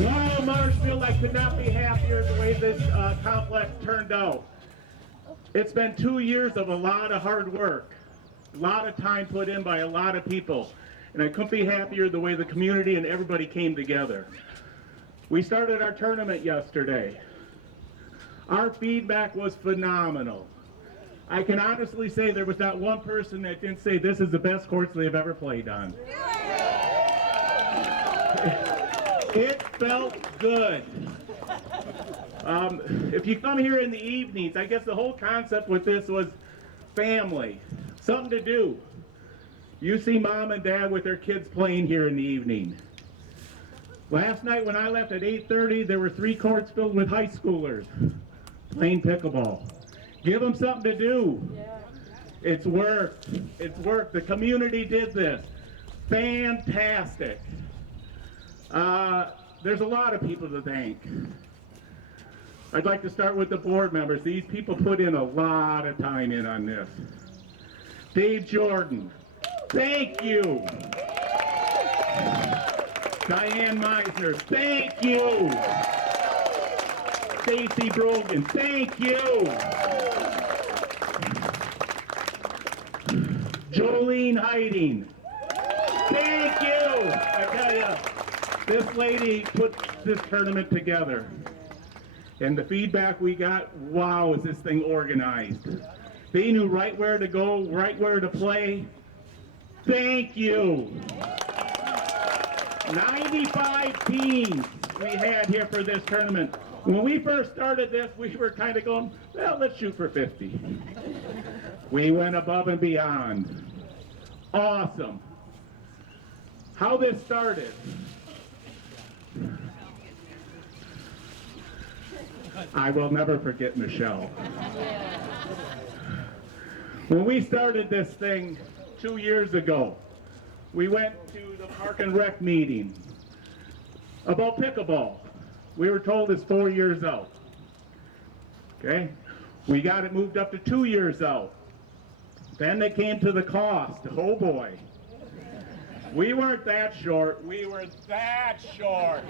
Well, Marshfield, I could not be happier the way this complex turned out. It's been 2 years of a lot of hard work, a lot of time put in by a lot of people, and I couldn't be happier the way the community and everybody came together. We started our tournament yesterday. Our feedback was phenomenal. I can honestly say there was not one person that didn't say this is the best courts they've ever played on. It felt good. If you come here in the evenings, I guess the whole concept with this was family, something to do. You see mom and dad with their kids playing here in the evening. Last night when I left at 8:30, there were 3 courts filled with high schoolers playing pickleball. Give them something to do. It's worked. It's worked. The community did this. Fantastic. There's a lot of people to thank. I'd like to start with the board members. These people put in a lot of time in on this. Dave Jordan, thank you. Diane Meisner, thank you. Stacy Brogan, thank you. Jolene Hiding, thank you. I tell you, this lady put this tournament together. And the feedback we got, wow, is this thing organized. They knew right where to go, right where to play. Thank you. 95 teams we had here for this tournament. When we first started this, we were kind of going, well, let's shoot for 50. We went above and beyond. Awesome. How this started. I will never forget Michelle. When we started this thing 2 years ago, we went to the Park and Rec meeting about pickleball. We were told it's 4 years out. Okay? We got it moved up to 2 years out. Then they came to the cost. Oh boy. We weren't that short. We were that short.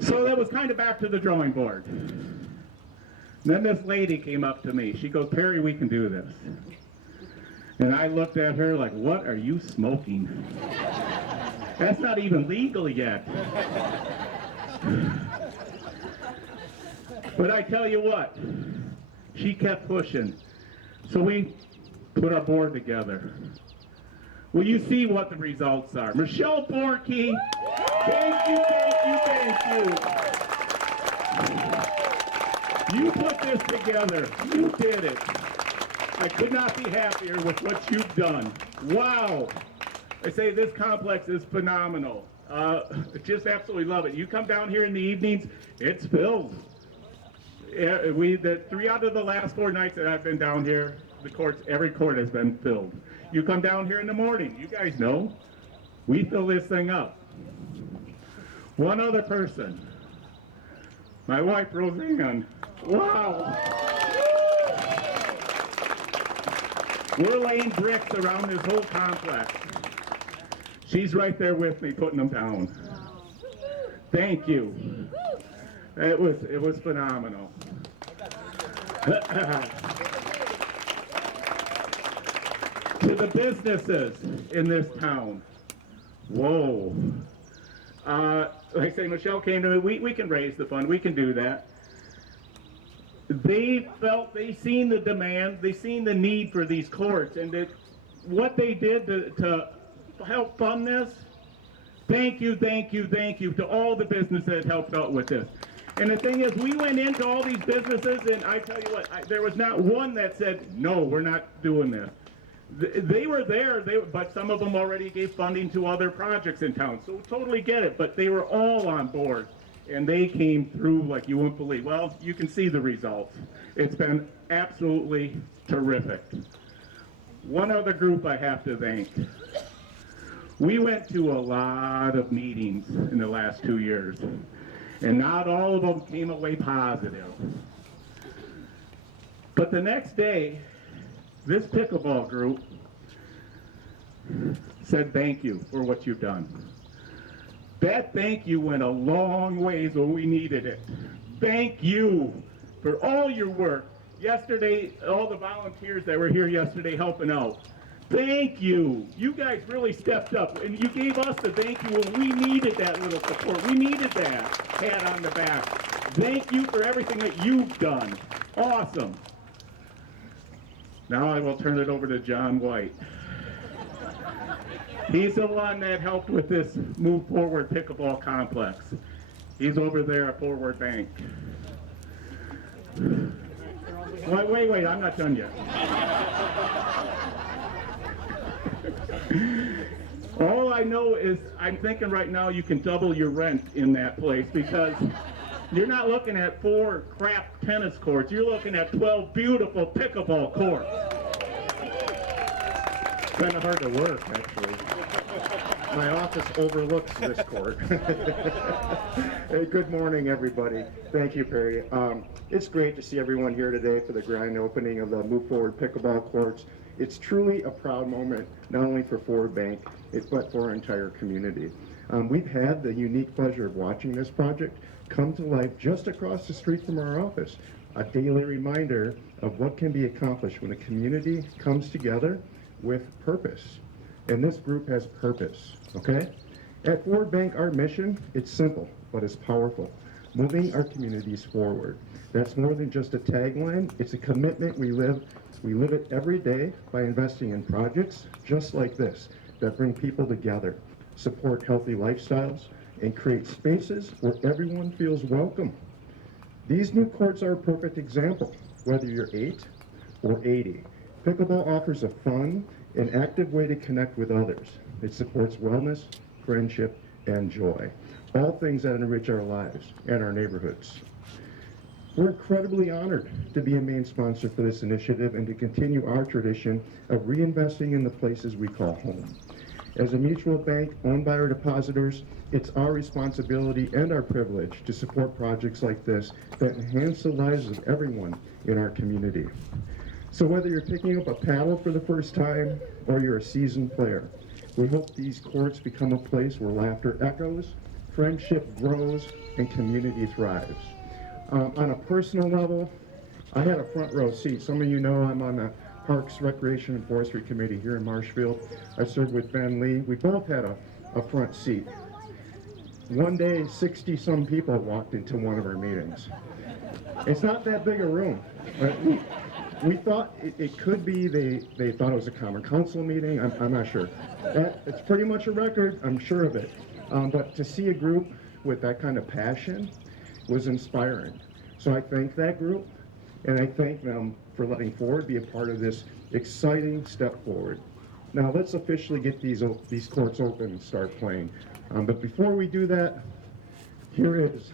So that was kind of back to the drawing board. And then this lady came up to me. She goes, Perry, we can do this. And I looked at her like, what are you smoking? That's not even legal yet. But I tell you what, she kept pushing. So we put our board together. Well, you see what the results are. Michelle Borkey, thank you, thank you, thank you. You put this together. You did it. I could not be happier with what you've done. Wow. I say this complex is phenomenal. Just absolutely love it. You come down here in the evenings, it's filled. The 3 out of the last 4 nights that I've been down here, the courts, every court has been filled. You come down here in the morning, you guys know, we fill this thing up. One other person, my wife Roseanne. Wow. We're laying bricks around this whole complex. She's right there with me putting them down. Thank you. It was phenomenal. To the businesses in this town. Whoa. Like I say, Michelle came to me, we can raise the fund, we can do that. They felt, they seen the demand, they seen the need for these courts, and that what they did to help fund this, thank you, thank you, thank you to all the businesses that helped out with this. And the thing is, we went into all these businesses, and I tell you what, there was not one that said, no, we're not doing this. They were there, but some of them already gave funding to other projects in town, so totally get it, but they were all on board, and they came through like you wouldn't believe. Well, you can see the results. It's been absolutely terrific. One other group I have to thank. We went to a lot of meetings in the last 2 years, and not all of them came away positive. But the next day, this pickleball group said thank you for what you've done. That thank you went a long ways when we needed it. Thank you for all your work. Yesterday, all the volunteers that were here yesterday helping out. Thank you. You guys really stepped up, and you gave us the thank you when we needed that little support. We needed that pat on the back. Thank you for everything that you've done. Awesome. Now I will turn it over to John White. He's the one that helped with this Move Forward Pickleball Complex. He's over there at Forward Bank. Wait, I'm not done yet. All I know is I'm thinking right now you can double your rent in that place, because you're not looking at 4 crap tennis courts. You're looking at 12 beautiful pickleball courts. It's kind of hard to work, actually. My office overlooks this court. Hey, good morning, everybody. Thank you, Perry. It's great to see everyone here today for the grand opening of the Move Forward Pickleball Courts. It's truly a proud moment, not only for Forward Bank, but for our entire community. We've had the unique pleasure of watching this project come to life just across the street from our office. A daily reminder of what can be accomplished when a community comes together with purpose. And this group has purpose, okay? At Forward Bank, our mission, it's simple, but it's powerful. Moving our communities forward. That's more than just a tagline, it's a commitment we live it every day by investing in projects just like this that bring people together, support healthy lifestyles, and create spaces where everyone feels welcome. These new courts are a perfect example. Whether you're 8 or 80, pickleball offers a fun and active way to connect with others. It supports wellness, friendship, and joy, all things that enrich our lives and our neighborhoods. We're incredibly honored to be a main sponsor for this initiative and to continue our tradition of reinvesting in the places we call home. As a mutual bank owned by our depositors, it's our responsibility and our privilege to support projects like this that enhance the lives of everyone in our community. So whether you're picking up a paddle for the first time or you're a seasoned player, we hope these courts become a place where laughter echoes, friendship grows, and community thrives. On a personal level, I had a front row seat. Some of you know I'm on the Parks, Recreation, and Forestry Committee here in Marshfield. I served with Ben Lee. We both had a front seat. One day, 60-some people walked into one of our meetings. It's not that big a room. But we thought it could be they thought it was a common council meeting. I'm not sure. It's pretty much a record. I'm sure of it. But to see a group with that kind of passion was inspiring. So I thank that group, and I thank them for letting Forward be a part of this exciting step forward. Now let's officially get these courts open and start playing. But before we do that, here is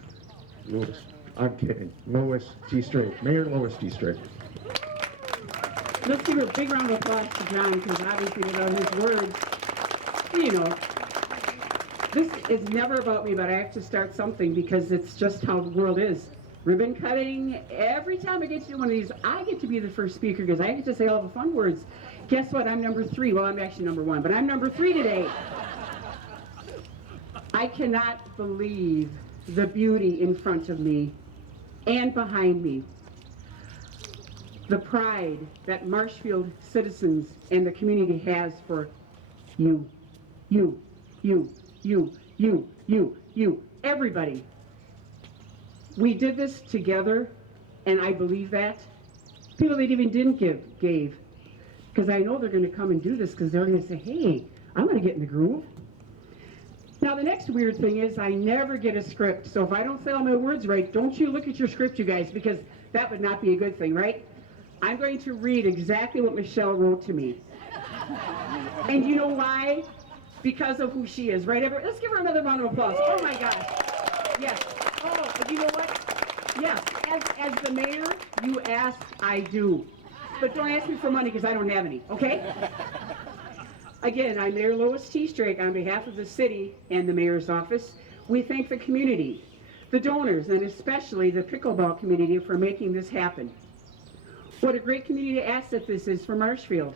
Lois. I'm kidding. Lois T. Straight. Mayor Lois T. Straight. Let's give a big round of applause to John, because obviously without his words, you know, this is never about me, but I have to start something because it's just how the world is. Ribbon cutting, every time I get to do one of these, I get to be the first speaker because I get to say all the fun words. Guess what? I'm number 3. Well, I'm actually number 1, but I'm number 3 today. I cannot believe the beauty in front of me and behind me. The pride that Marshfield citizens and the community has for you, everybody. We did this together, and I believe that. People that even didn't gave. Because I know they're going to come and do this because they're going to say, hey, I'm going to get in the groove. Now, the next weird thing is I never get a script. So if I don't say all my words right, don't you look at your script, you guys, because that would not be a good thing, right? I'm going to read exactly what Michelle wrote to me. And you know why? Because of who she is, right? Let's give her another round of applause. Oh, my gosh. Yes. Oh, but you know what? Yes, as the mayor, you ask, I do. But don't ask me for money because I don't have any, okay? Again, I'm Mayor Lois T. Strake on behalf of the city and the mayor's office. We thank the community, the donors, and especially the pickleball community for making this happen. What a great community asset this is for Marshfield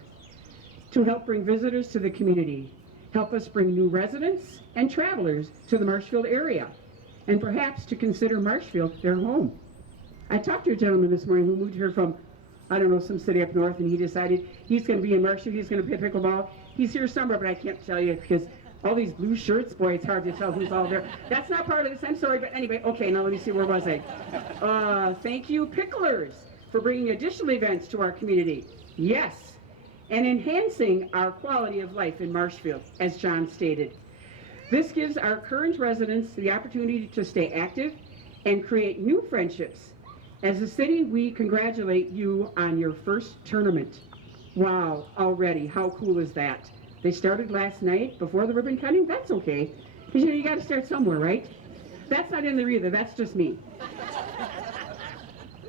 to help bring visitors to the community help us bring new residents and travelers to the Marshfield area, and perhaps to consider Marshfield their home. I talked to a gentleman this morning who moved here from, I don't know, some city up north, and he decided he's going to be in Marshfield, he's going to play pickleball. He's here somewhere, but I can't tell you because all these blue shirts, boy, it's hard to tell who's all there. That's not part of this, I'm sorry, but anyway, okay, now let me see, where was I? Thank you, Picklers, for bringing additional events to our community. Yes, and enhancing our quality of life in Marshfield, as John stated. This gives our current residents the opportunity to stay active and create new friendships. As a city, we congratulate you on your first tournament. Wow, already, how cool is that? They started last night before the ribbon cutting. That's okay, because you got to start somewhere, right? That's not in there either, that's just me.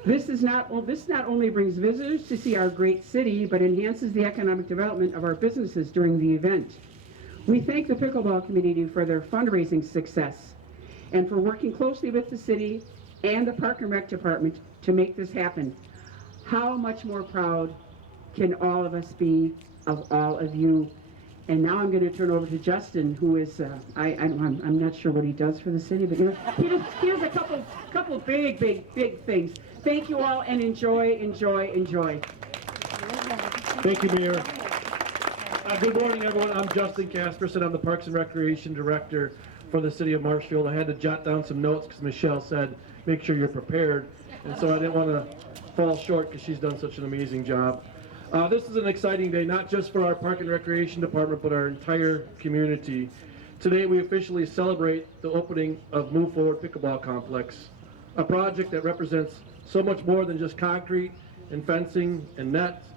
This not only brings visitors to see our great city, but enhances the economic development of our businesses during the event. We thank the pickleball community for their fundraising success and for working closely with the city and the Park and Rec Department to make this happen. How much more proud can all of us be of all of you? And now I'm going to turn over to Justin, who is, I'm not sure what he does for the city, but he does a couple big things. Thank you all, and enjoy. Thank you, Mayor. Good morning, everyone. I'm Justin Casperson. I'm the Parks and Recreation Director for the City of Marshfield. I had to jot down some notes because Michelle said, make sure you're prepared. And so I didn't want to fall short because she's done such an amazing job. This is an exciting day, not just for our Park and Recreation Department, but our entire community. Today we officially celebrate the opening of Move Forward Pickleball Complex, a project that represents so much more than just concrete and fencing and nets.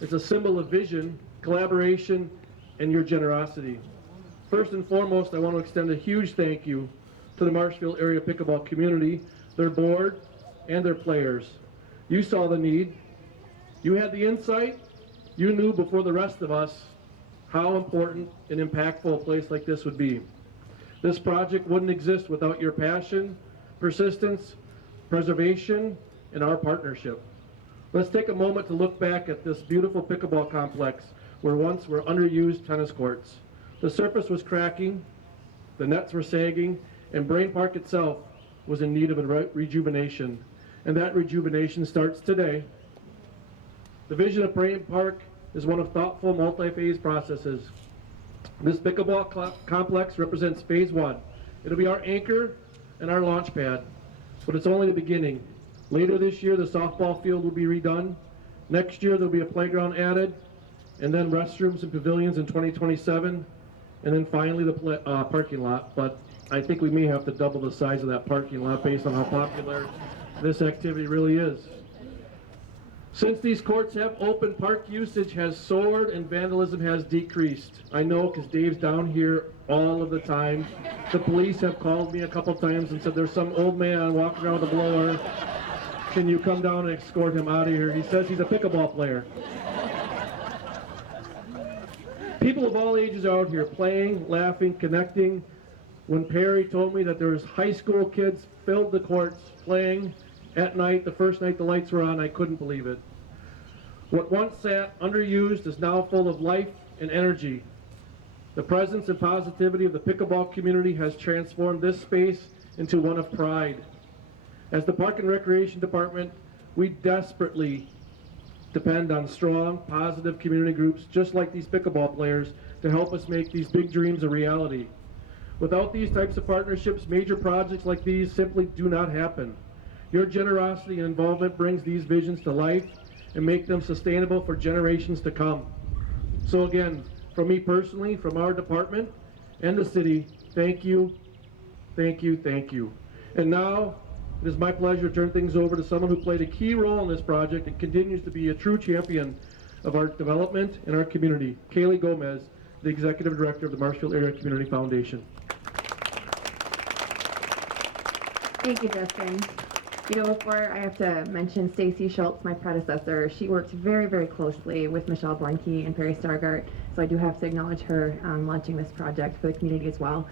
It's a symbol of vision, collaboration, and your generosity. First and foremost, I want to extend a huge thank you to the Marshfield area pickleball community, their board, and their players. You saw the need. You had the insight. You knew before the rest of us how important and impactful a place like this would be. This project wouldn't exist without your passion, persistence, preservation, and our partnership. Let's take a moment to look back at this beautiful pickleball complex where once were underused tennis courts. The surface was cracking, the nets were sagging, and Braem Park itself was in need of a rejuvenation. And that rejuvenation starts today. The vision of Braem Park is one of thoughtful multi-phase processes. This pickleball complex represents phase one. It'll be our anchor and our launch pad, but it's only the beginning. Later this year, the softball field will be redone. Next year, there'll be a playground added, and then restrooms and pavilions in 2027, and then finally the parking lot. But I think we may have to double the size of that parking lot based on how popular this activity really is. Since these courts have opened, park usage has soared and vandalism has decreased. I know because Dave's down here all of the time. The police have called me a couple times and said there's some old man walking around with a blower. Can you come down and escort him out of here? He says he's a pickleball player. People of all ages are out here playing, laughing, connecting. When Perry told me that there was high school kids filled the courts playing at night, the first night the lights were on, I couldn't believe it. What once sat underused is now full of life and energy. The presence and positivity of the pickleball community has transformed this space into one of pride. As the Park and Recreation Department, we desperately depend on strong, positive community groups just like these pickleball players to help us make these big dreams a reality. Without these types of partnerships, major projects like these simply do not happen. Your generosity and involvement brings these visions to life and make them sustainable for generations to come. So again, from me personally, from our department and the city, thank you, thank you, thank you. And now, it is my pleasure to turn things over to someone who played a key role in this project and continues to be a true champion of our development and our community, Kaylee Gomez, the Executive Director of the Marshfield Area Community Foundation. Thank you, Justin. You know, before I have to mention Stacy Schultz, my predecessor. She worked very, very closely with Michelle Bornke and Perry Stargart, so I do have to acknowledge her launching this project for the community as well.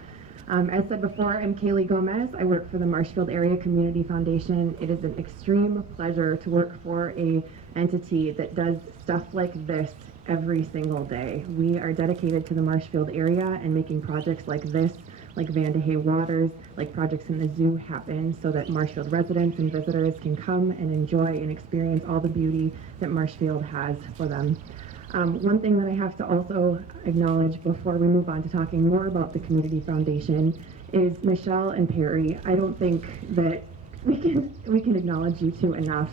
As said before, I'm Kaylee Gomez. I work for the Marshfield Area Community Foundation. It is an extreme pleasure to work for a entity that does stuff like this every single day. We are dedicated to the Marshfield area and making projects like this, like Van de Hay Waters, like projects in the zoo happen so that Marshfield residents and visitors can come and enjoy and experience all the beauty that Marshfield has for them. One thing that I have to also acknowledge before we move on to talking more about the Community Foundation is Michelle and Perry. I don't think that we can acknowledge you two enough.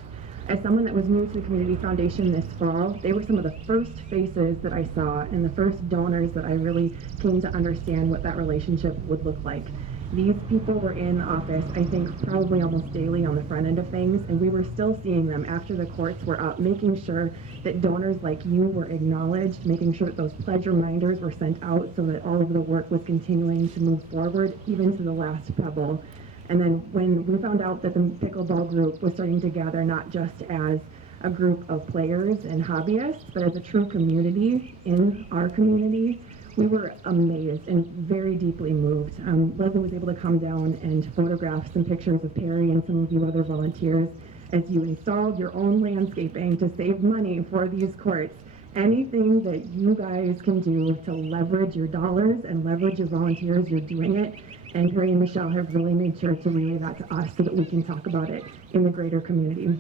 As someone that was new to the Community Foundation this fall, they were some of the first faces that I saw and the first donors that I really came to understand what that relationship would look like. These people were in office, I think, probably almost daily on the front end of things, and we were still seeing them after the courts were up, making sure that donors like you were acknowledged, making sure that those pledge reminders were sent out so that all of the work was continuing to move forward, even to the last pebble. And then when we found out that the pickleball group was starting to gather not just as a group of players and hobbyists, but as a true community in our community, we were amazed and very deeply moved. Leslie was able to come down and photograph some pictures of Perry and some of you other volunteers as you installed your own landscaping to save money for these courts. Anything that you guys can do to leverage your dollars and leverage your volunteers, you're doing it. And Perry and Michelle have really made sure to relay that to us so that we can talk about it in the greater community.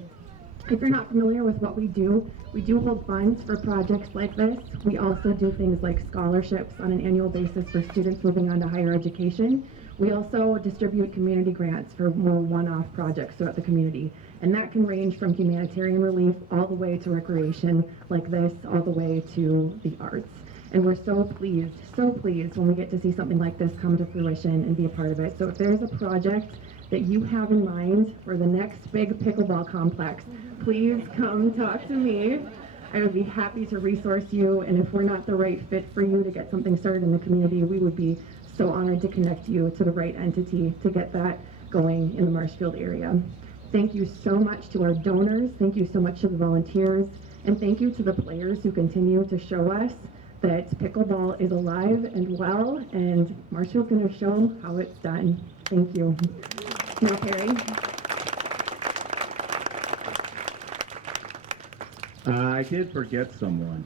If you're not familiar with what we do hold funds for projects like this. We also do things like scholarships on an annual basis for students moving on to higher education. We also distribute community grants for more one-off projects throughout the community. And that can range from humanitarian relief all the way to recreation like this, all the way to the arts. And we're so pleased when we get to see something like this come to fruition and be a part of it. So if there's a project that you have in mind for the next big pickleball complex, please come talk to me. I would be happy to resource you, and if we're not the right fit for you to get something started in the community, we would be so honored to connect you to the right entity to get that going in the Marshfield area. Thank you so much to our donors, thank you so much to the volunteers, and thank you to the players who continue to show us that pickleball is alive and well, and Marshfield's going to show how it's done. Thank you. Now, Perry. I did forget someone.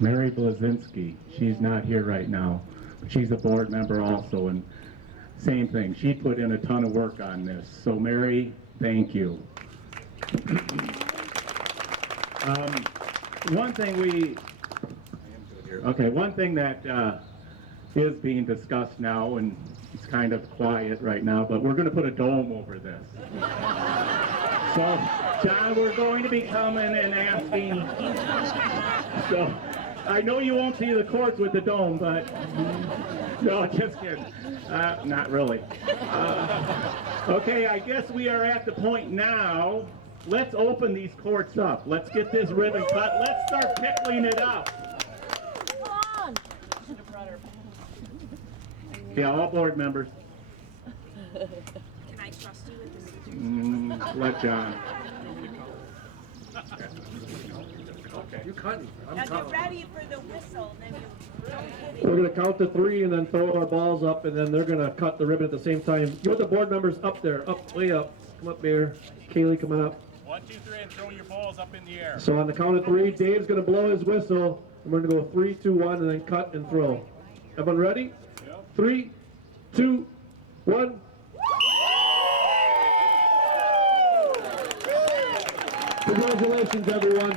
Mary Blazinski. She's not here right now, but she's a board member also, and same thing. She put in a ton of work on this. So Mary, thank you. One thing that is being discussed now, and it's kind of quiet right now, but we're going to put a dome over this. So, John, we're going to be coming and asking. So, I know you won't see the courts with the dome, but no, just kidding. Not really. Okay, I guess we are at the point now. Let's open these courts up. Let's get this ribbon cut. Let's start pickling it up. Come on. Yeah, all board members. Can I trust you with this? Let John. You cutting. Now get ready for the whistle, then you don't hit it. We're going to count to 3 and then throw our balls up, and then they're going to cut the ribbon at the same time. You want the board members up there, up, way up. Come up here. Kaylee, come on up. 1, 2, 3, and throw your balls up in the air. So on the count of 3, Dave's going to blow his whistle, and we're going to go 3, 2, 1, and then cut and throw. Everyone ready? Yep. 3, 2, 1. Congratulations, everyone.